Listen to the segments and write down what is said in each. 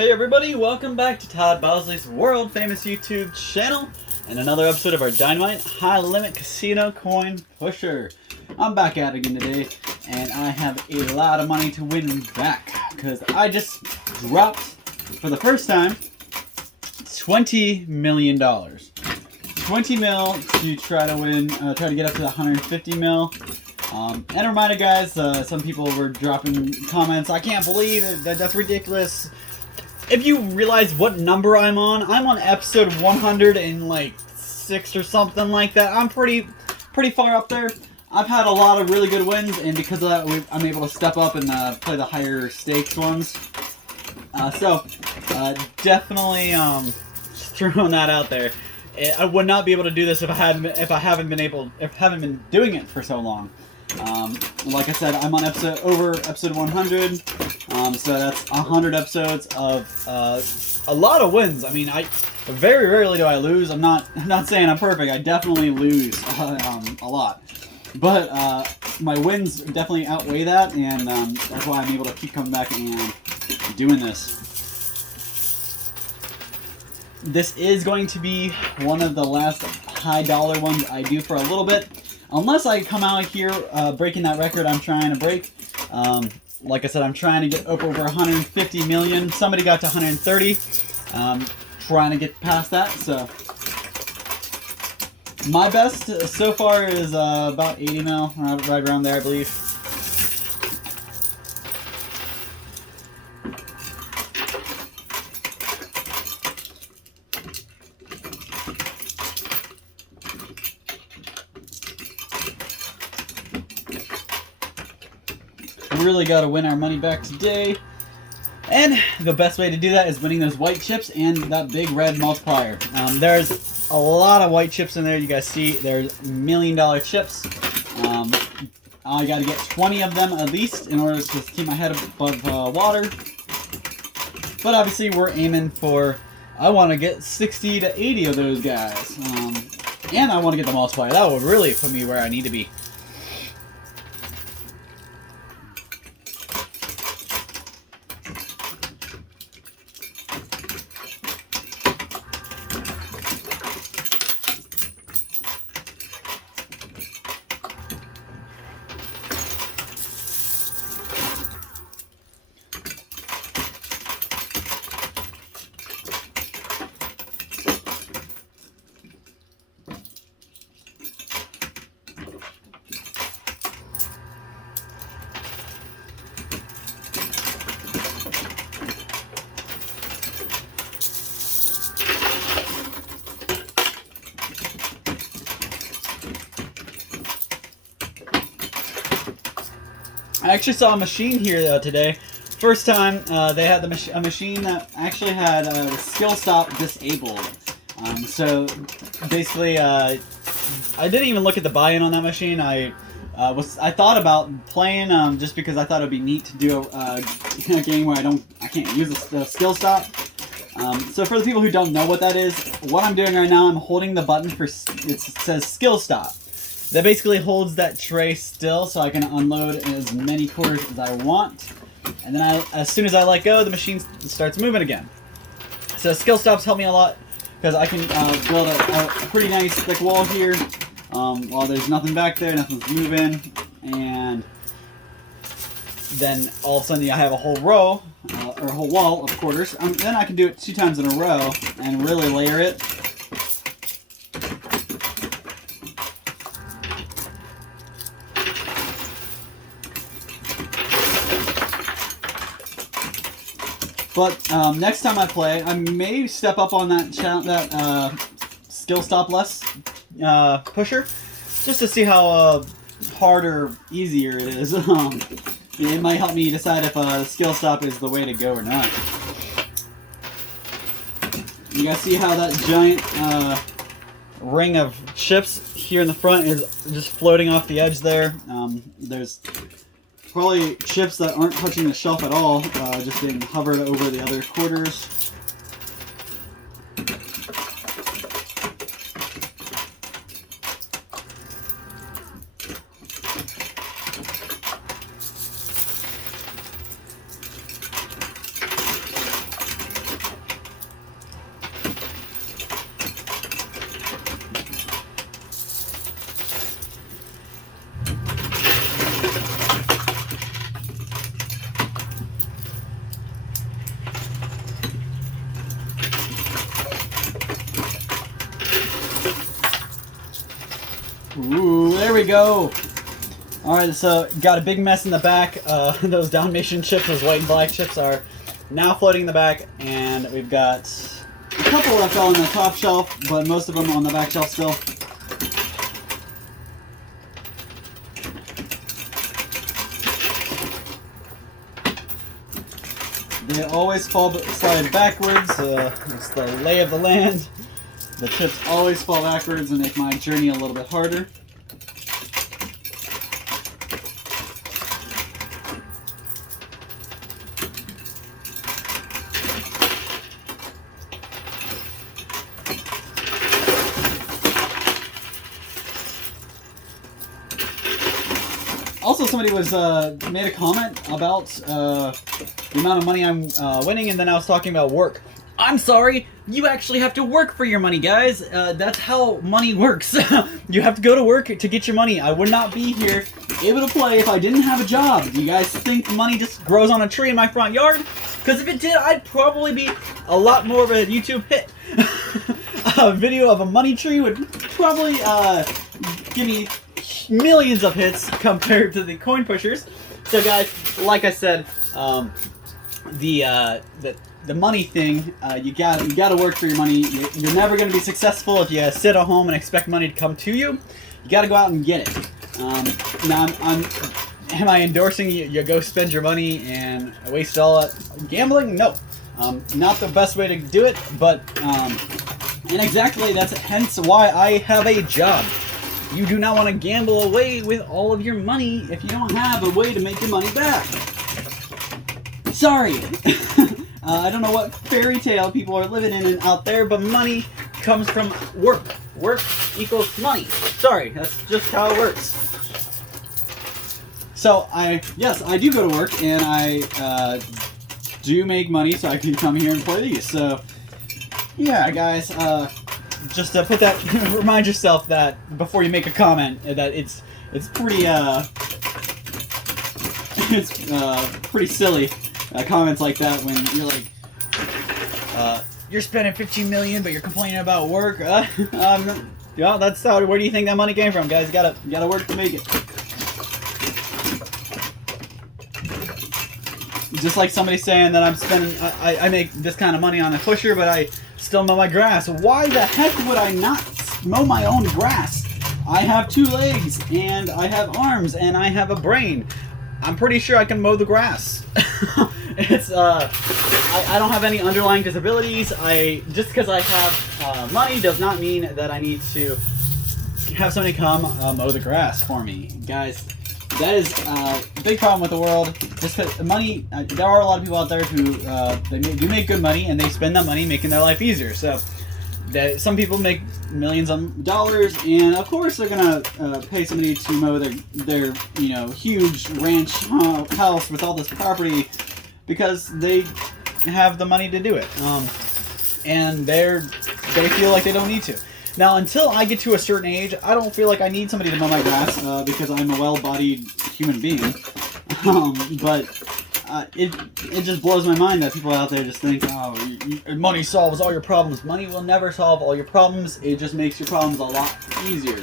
Hey everybody, welcome back to Todd Bosley's world famous YouTube channel and another episode of our Dynamite High Limit Casino Coin Pusher. I'm back at it again today and I have a lot of money to win back because I just dropped for the first time $20 million. 20 mil to try to win, try to get up to the 150 mil. And a reminder guys, some people were dropping comments, I can't believe it, that's ridiculous. If you realize what number I'm on episode 106 or something like that. I'm pretty far up there. I've had a lot of really good wins, and because of that, I'm able to step up and play the higher stakes ones. Definitely just throwing that out there. I would not be able to do this if I haven't been doing it for so long. Like I said, I'm on episode 100, so that's 100 episodes of a lot of wins. I mean, very rarely do I lose. I'm not saying I'm perfect. I definitely lose a lot, but my wins definitely outweigh that, and that's why I'm able to keep coming back and doing this. This is going to be one of the last high dollar ones I do for a little bit. Unless I come out here breaking that record I'm trying to break. Like I said, I'm trying to get up over 150 million. Somebody got to 130. Trying to get past that. So my best so far is about 80 mil, right around there, I believe. Really got to win our money back today, and the best way to do that is winning those white chips and that big red multiplier. There's a lot of white chips in there. You guys see there's $1 million chips. I got to get 20 of them at least in order to keep my head above water, but obviously we're aiming for, I want to get 60 to 80 of those guys, and I want to get the multiplier. That would really put me where I need to be. I actually saw a machine here today. First time they had a machine that actually had the skill stop disabled. So basically, I didn't even look at the buy-in on that machine. I thought about playing just because I thought it'd be neat to do a game where I can't use the skill stop. So for the people who don't know what that is, what I'm doing right now, I'm holding the button for it says skill stop. That basically holds that tray still so I can unload as many quarters as I want. And then as soon as I let go, the machine starts moving again. So skill stops help me a lot because I can build a pretty nice thick wall here while there's nothing back there, nothing's moving. And then all of a sudden I have a whole row, or a whole wall of quarters. Then I can do it 2 times in a row and really layer it. But next time I play, I may step up on that skill stop less pusher, just to see how hard or easier it is. It might help me decide if the skill stop is the way to go or not. You guys see how that giant ring of chips here in the front is just floating off the edge there? There's probably chips that aren't touching the shelf at all, just being hovered over the other quarters. Ooh, there we go. Alright, so got a big mess in the back. Those Dalmatian chips, those white and black chips, are now floating in the back, and we've got a couple that fell on the top shelf, but most of them on the back shelf still. They always slide backwards. It's the lay of the land. The chips always fall backwards and make my journey a little bit harder. Also, somebody made a comment about the amount of money I'm winning, and then I was talking about work. I'm sorry, you actually have to work for your money, guys. That's how money works. You have to go to work to get your money. I would not be here able to play if I didn't have a job. Do you guys think money just grows on a tree in my front yard? Because if it did, I'd probably be a lot more of a YouTube hit. A video of a money tree would probably give me millions of hits compared to the coin pushers. So guys, like I said, the money thing, you gotta work for your money. You're never gonna be successful if you sit at home and expect money to come to you. You gotta go out and get it. Now, am I endorsing you go spend your money and waste it all at gambling? No, not the best way to do it. But and exactly that's hence why I have a job. You do not want to gamble away with all of your money if you don't have a way to make your money back. Sorry. I don't know what fairy tale people are living in out there, but money comes from work. Work equals money. Sorry, that's just how it works. So yes, I do go to work, and I do make money so I can come here and play these. So yeah, guys, just to put that, remind yourself that before you make a comment that it's pretty pretty silly comments like that when you're like you're spending 15 million but you're complaining about work. Yeah, that's how. Where do you think that money came from, guys? You gotta work to make it. Just like somebody saying that I'm spending, I make this kind of money on a pusher, but I still mow my grass. Why the heck would I not mow my own grass? I have 2 legs, and I have arms, and I have a brain. I'm pretty sure I can mow the grass. It's I don't have any underlying disabilities. Just because I have money does not mean that I need to have somebody come mow the grass for me, guys. That is a big problem with the world. Just because money, there are a lot of people out there who do make good money, and they spend that money making their life easier. So, some people make millions of dollars, and of course they're gonna pay somebody to mow their huge ranch house with all this property because they have the money to do it, and they feel like they don't need to. Now, until I get to a certain age, I don't feel like I need somebody to mow my grass because I'm a well-bodied human being. But it just blows my mind that people out there just think, oh, money solves all your problems. Money will never solve all your problems. It just makes your problems a lot easier.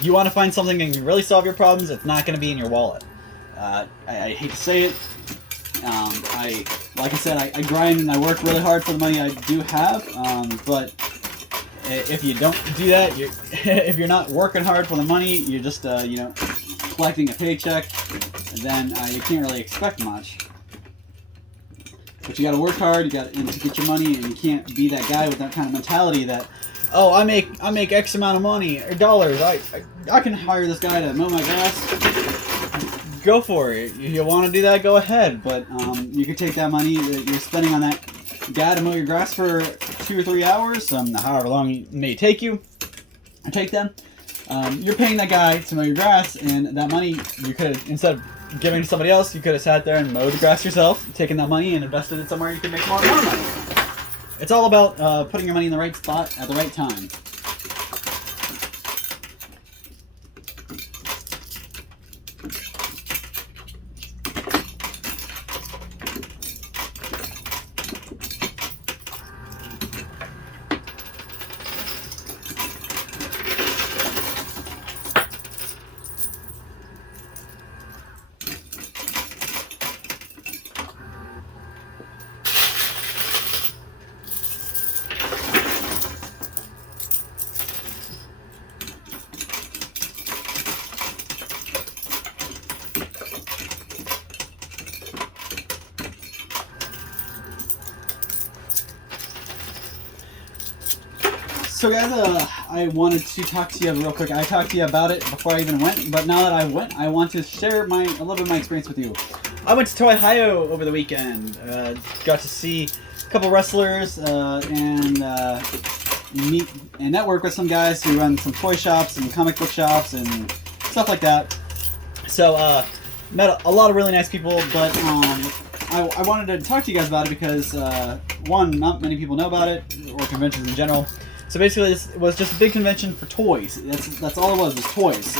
You want to find something that can really solve your problems, it's not going to be in your wallet. I hate to say it. Like I said, I grind and I work really hard for the money I do have, but if you don't do that, if you're not working hard for the money, you're just, collecting a paycheck, then you can't really expect much. But you gotta work hard, to get your money, and you can't be that guy with that kind of mentality that, oh, I make X amount of money, or dollars, I can hire this guy to mow my grass. Go for it. If you want to do that, go ahead. But you could take that money that you're spending on that guy to mow your grass for 2 or 3 hours, however long it may take you, or take them. You're paying that guy to mow your grass, and that money you could, instead of giving to somebody else, you could have sat there and mowed the grass yourself, taken that money and invested it somewhere you could make more money. It's all about putting your money in the right spot at the right time. So guys, I wanted to talk to you real quick. I talked to you about it before I even went, but now that I went, I want to share a little bit of my experience with you. I went to Toy Ohio over the weekend. Got to see a couple wrestlers and meet and network with some guys who run some toy shops and comic book shops and stuff like that. So met a lot of really nice people, but I wanted to talk to you guys about it because one, not many people know about it, or conventions in general. So basically, this was just a big convention for toys. That's all it was toys.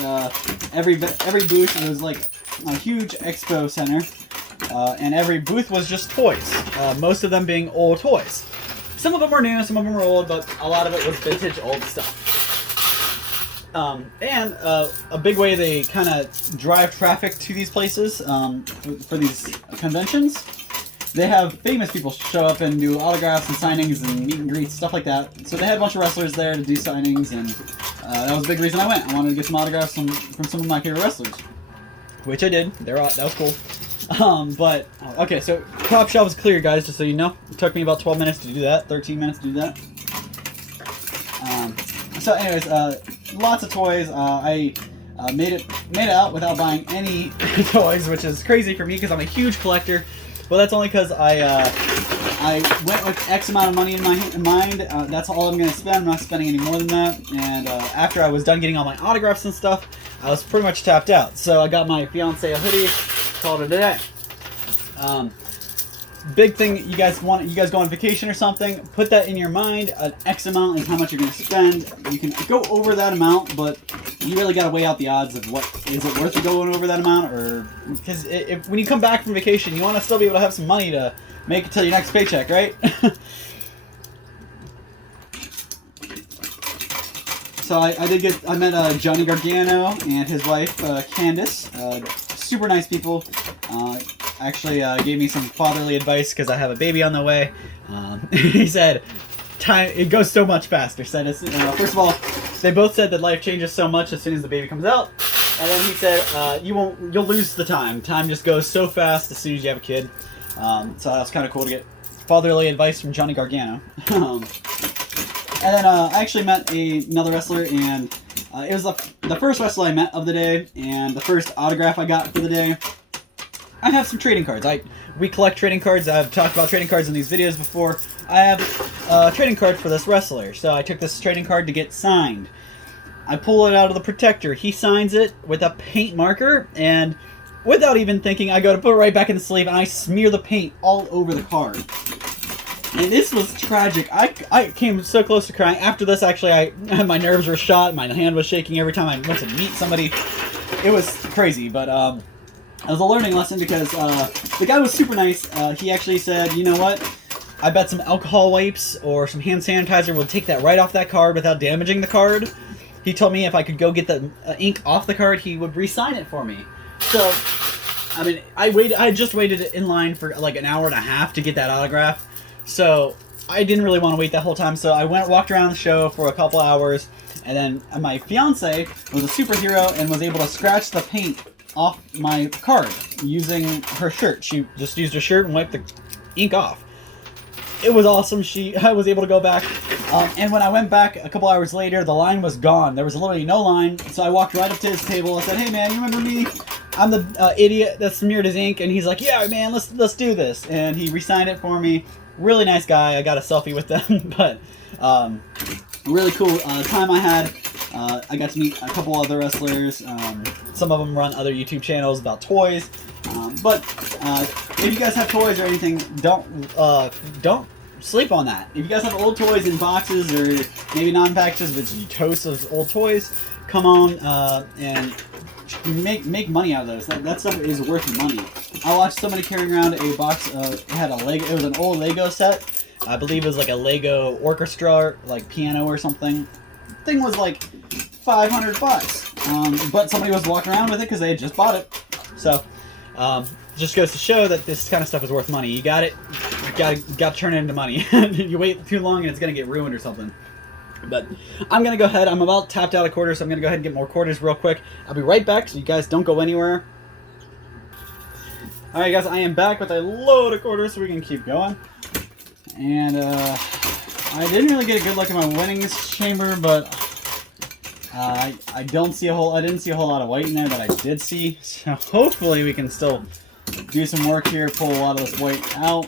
Every booth, it was like a huge expo center, and every booth was just toys. Most of them being old toys. Some of them were new, some of them were old, but a lot of it was vintage old stuff. And a big way they kind of drive traffic to these places for these conventions, they have famous people show up and do autographs and signings and meet and greets, stuff like that. So they had a bunch of wrestlers there to do signings, and that was a big reason I went. I wanted to get some autographs from some of my favorite wrestlers, which I did. That was cool. But okay, so top shelf is clear, guys. Just so you know, it took me about 12 minutes to do that, 13 minutes to do that. So anyways, lots of toys. I made it out without buying any toys, which is crazy for me because I'm a huge collector. But that's only because I went with X amount of money in mind. That's all I'm going to spend. I'm not spending any more than that. And after I was done getting all my autographs and stuff, I was pretty much tapped out. So I got my fiance a hoodie, called it a day. Big thing, you guys go on vacation or something, put that in your mind, an X amount is how much you're going to spend. You can go over that amount, but you really got to weigh out the odds of is it worth it going over that amount, or because when you come back from vacation, you want to still be able to have some money to make it till your next paycheck, right? So I met Johnny Gargano and his wife Candace, super nice people. Actually gave me some fatherly advice because I have a baby on the way. He said, it goes so much faster. Said, first of all, they both said that life changes so much as soon as the baby comes out. And then he said, you'll lose the time. Time just goes so fast as soon as you have a kid. So that was kind of cool to get fatherly advice from Johnny Gargano. And then I actually met another wrestler, and it was the first wrestler I met of the day, and the first autograph I got for the day. I have some trading cards. We collect trading cards. I've talked about trading cards in these videos before. I have a trading card for this wrestler, so I took this trading card to get signed. I pull it out of the protector. He signs it with a paint marker, and without even thinking, I go to put it right back in the sleeve, and I smear the paint all over the card. And this was tragic. I came so close to crying. After this, actually, my nerves were shot. My hand was shaking every time I went to meet somebody. It was crazy, but it was a learning lesson because the guy was super nice. He actually said, you know what? I bet some alcohol wipes or some hand sanitizer would take that right off that card without damaging the card. He told me if I could go get the ink off the card, he would re-sign it for me. So, I mean, I just waited in line for like an hour and a half to get that autograph. So I didn't really want to wait that whole time. So I walked around the show for a couple hours, and then my fiance was a superhero and was able to scratch the paint off my card using her shirt. She just used her shirt and wiped the ink off. It was awesome. I was able to go back, and when I went back a couple hours later, the line was gone. There was literally no line. So I walked right up to his table. I said, "Hey man, you remember me? I'm the idiot that smeared his ink." And he's like, "Yeah man, let's do this." And he re-signed it for me. Really nice guy. I got a selfie with them, but really cool time I had. I got to meet a couple other wrestlers. Some of them run other YouTube channels about toys. But if you guys have toys or anything, don't sleep on that. If you guys have old toys in boxes or maybe non-packages, but you totes of old toys, come on and make money out of those. That stuff is worth money. I watched somebody carrying around a box. It had a Lego. It was an old Lego set. I believe it was like a Lego orchestra, like piano or something. Thing was like $500, but somebody was walking around with it because they had just bought it. So, just goes to show that this kind of stuff is worth money. You got to turn it into money. You wait too long and it's gonna get ruined or something. But I'm gonna go ahead. I'm about tapped out of quarters, so I'm gonna go ahead and get more quarters real quick. I'll be right back, so you guys don't go anywhere. All right, guys, I am back with a load of quarters, so we can keep going. And I didn't really get a good look at my winnings chamber, but I didn't see a whole lot of white in there that I did see. So hopefully we can still do some work here, pull a lot of this white out.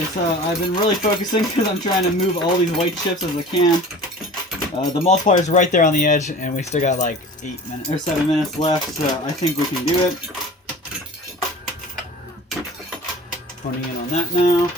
is I've been really focusing because I'm trying to move all these white chips as I can. The multiplier is right there on the edge, and we still got like 8 minutes or 7 minutes left, so I think we can do it. Honing in on that now.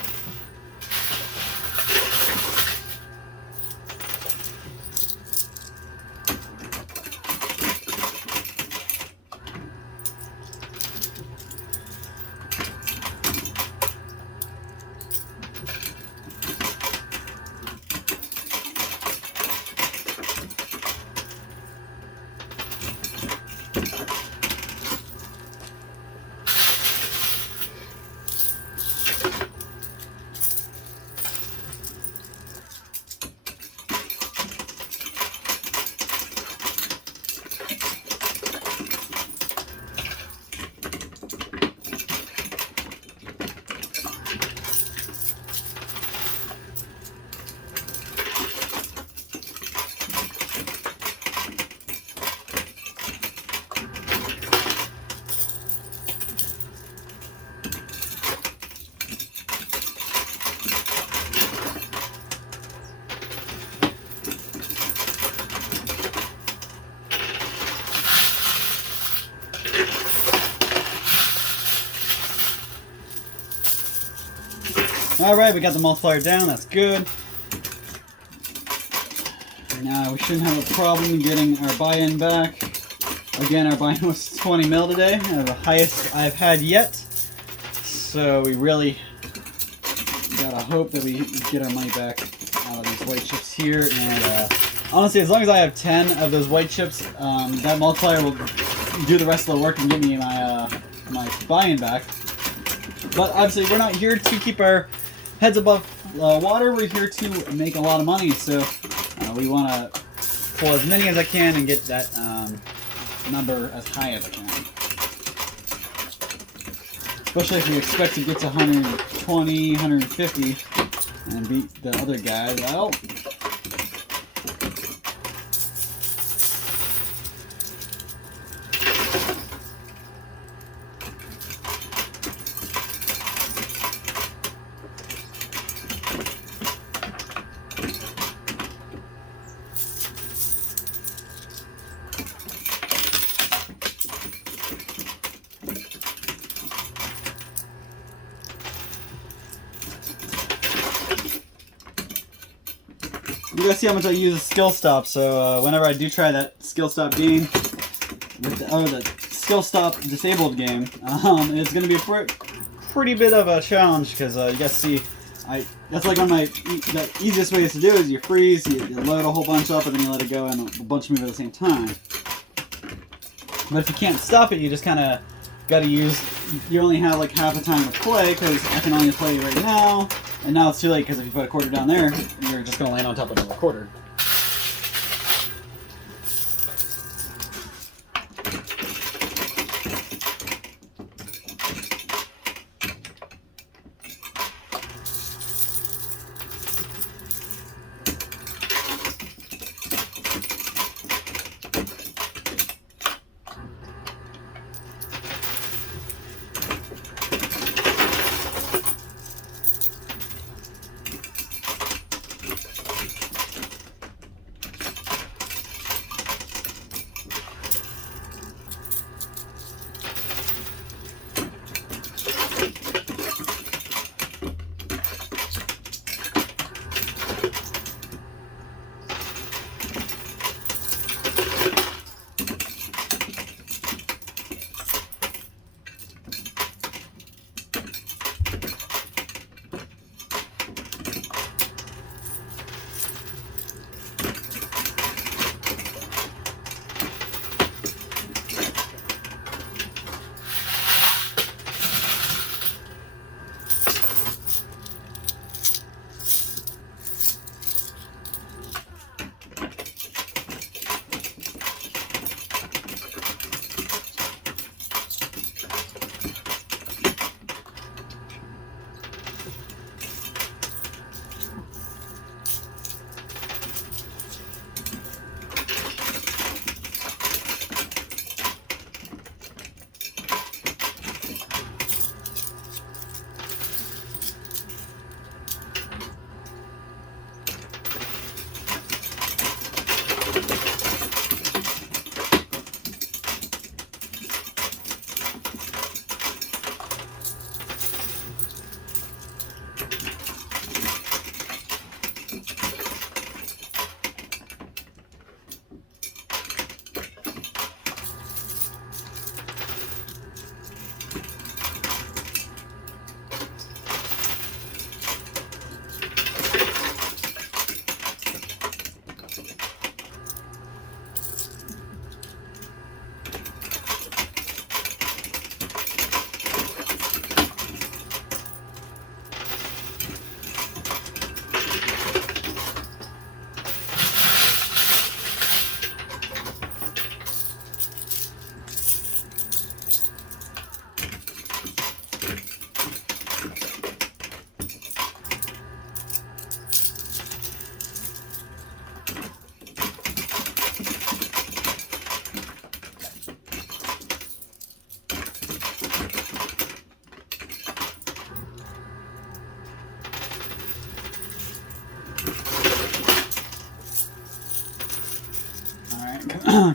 Alright, we got the multiplier down, that's good. Now we shouldn't have a problem getting our buy-in back. Again, our buy-in was 20 mil today, the highest I've had yet. So we really gotta hope that we get our money back out of these white chips here. And honestly, as long as I have 10 of those white chips, that multiplier will do the rest of the work and give me my my buy-in back. But obviously, we're not here to keep our heads above water. We're here to make a lot of money, so we want to pull as many as I can and get that number as high as I can. Especially if we expect to get to 120, 150 and beat the other guys out. You guys see how much I use a skill stop, so whenever I do try that skill stop game, with the skill stop disabled game, it's going to be a pretty bit of a challenge, because you guys see, that's like one of the easiest ways to do it is you freeze, you load a whole bunch up, and then you let it go, and a bunch move at the same time. But if you can't stop it, you just kind of got to use, you only have like half the time to play, because I can only play right now. And now it's too late because if you put a quarter down there, you're just going to land on top of another quarter.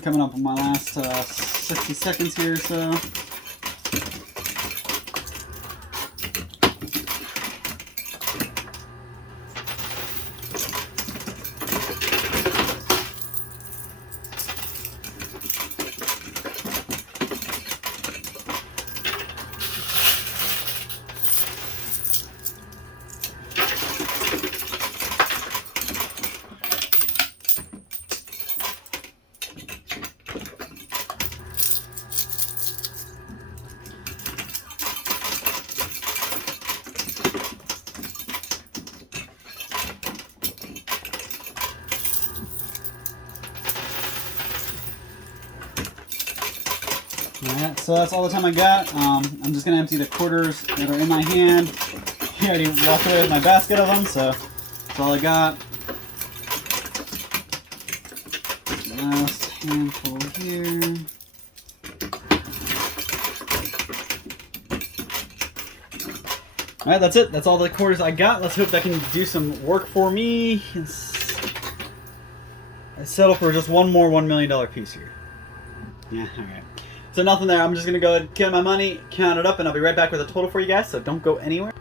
Coming up on my last 60 seconds here or so. Alright, so that's all the time I got. I'm just going to empty the quarters that are in my hand. I already walked away with my basket of them, so that's all I got. Last handful here. Alright, that's it. That's all the quarters I got. Let's hope that can do some work for me. I settle for just one more $1 million piece here. Yeah, alright. So nothing there. I'm just going to go ahead and count my money, count it up, and I'll be right back with a total for you guys, so don't go anywhere.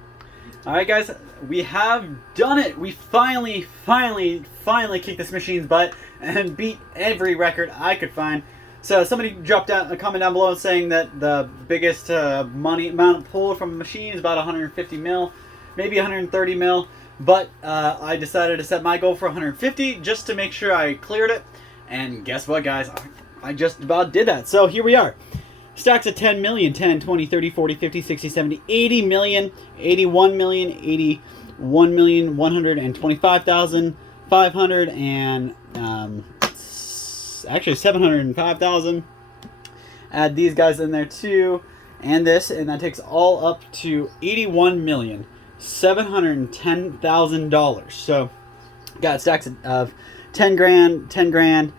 Alright guys, we have done it. We finally kicked this machine's butt and beat every record I could find. So somebody dropped down a comment down below saying that the biggest money amount pulled from a machine is about 150 mil, maybe 130 mil. But I decided to set my goal for 150 just to make sure I cleared it. And guess what, guys? I just about did that. So here we are. Stacks of 10 million, 10, 20, 30, 40, 50, 60, 70, 80 million, 81 million, 81 million, 125,500, and actually 705,000. Add these guys in there too, and this, and that takes all up to $81,710,000. So got stacks of 10 grand, 10 grand,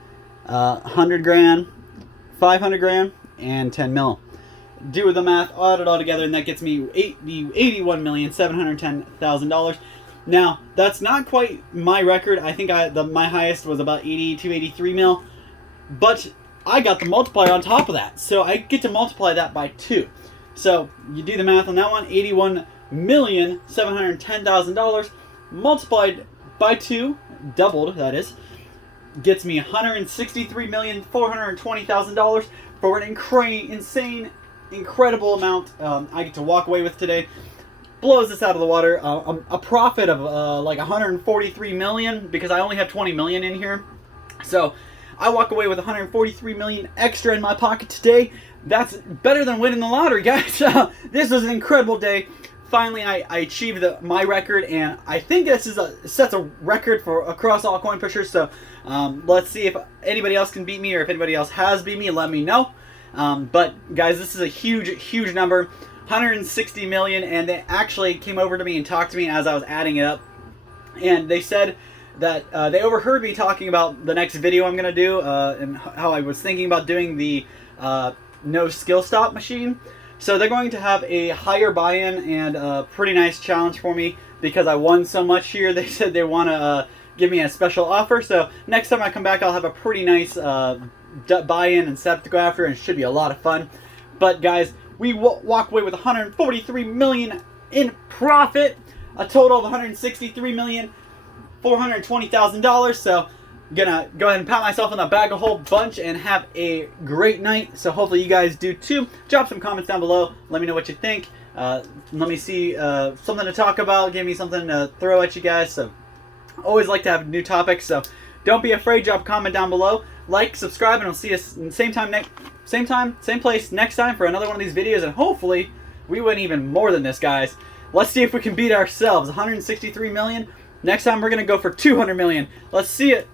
100 grand, 500 grand, and 10 mil. Do the math, add it all together, and that gets me $81,710,000. Now, that's not quite my record. I think my highest was about 82, 83 mil, but I got the multiplier on top of that, so I get to multiply that by 2. So you do the math on that one, $81,710,000 multiplied by 2, doubled that is, gets me $163,420,000 for an insane, incredible amount I get to walk away with today. Blows this out of the water. A profit of like 143 million because I only have 20 million in here. So I walk away with 143 million extra in my pocket today. That's better than winning the lottery, guys. This was an incredible day. Finally, I achieved my record, and I think this sets a record for across all coin pushers. So let's see if anybody else can beat me, or if anybody else has beat me, let me know. But guys, this is a huge number, 160 million, and they actually came over to me and talked to me as I was adding it up, and they said that they overheard me talking about the next video I'm gonna do and how I was thinking about doing the no skill stop machine. So they're going to have a higher buy-in and a pretty nice challenge for me because I won so much here. They said they want to give me a special offer. So next time I come back, I'll have a pretty nice buy-in and setup to go after, and it should be a lot of fun. But guys, we walk away with 143 million in profit, a total of $163,420,000. So I'm gonna go ahead and pat myself on the back a whole bunch and have a great night. So hopefully you guys do too. Drop some comments down below. Let me know what you think. Let me see something to talk about. Give me something to throw at you guys. So always like to have new topics. So don't be afraid. Drop a comment down below. Like, subscribe, and I'll see you same time, same place next time for another one of these videos. And hopefully we win even more than this, guys. Let's see if we can beat ourselves. 163 million. Next time we're gonna go for 200 million. Let's see it.